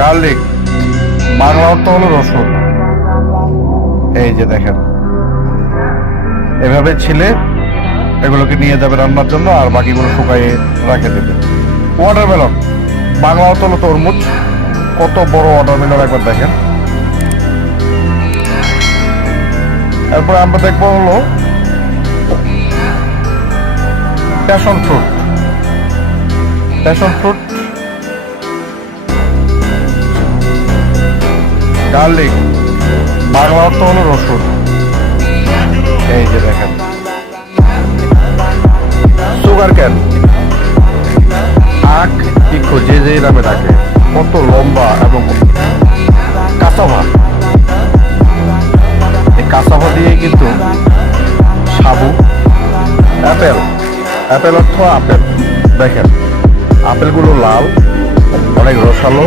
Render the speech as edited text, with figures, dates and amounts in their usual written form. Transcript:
Garlic, Bangla অর্থ হলো রসুন। এই যে দেখেন, এভাবে ছিলে এগুলোকে নিয়ে যাবে রান্নার জন্য, আর বাকিগুলো শুকাইয়ে রেখে দেবে। ওয়াটারমেলন, বাংলা অর্থ হলো তরমুজ। কত বড় ওয়াটারমেলন একবার দেখেন। এরপরে আমরা দেখবো হলো passion fruit. Passion fruit, garlic, Bangla অর্থ হলো রসুন। এই যে দেখেন। সুগার ক্যান, আখ ইকো যে যে নামে ডাকে, কত লম্বা এবং কাসাভা। এই কাসাভা দিয়ে কিন্তু সাবু। অ্যাপেল, অ্যাপেল অর্থ আপেল। দেখেন আপেলগুলো লাল, অনেক রসালো।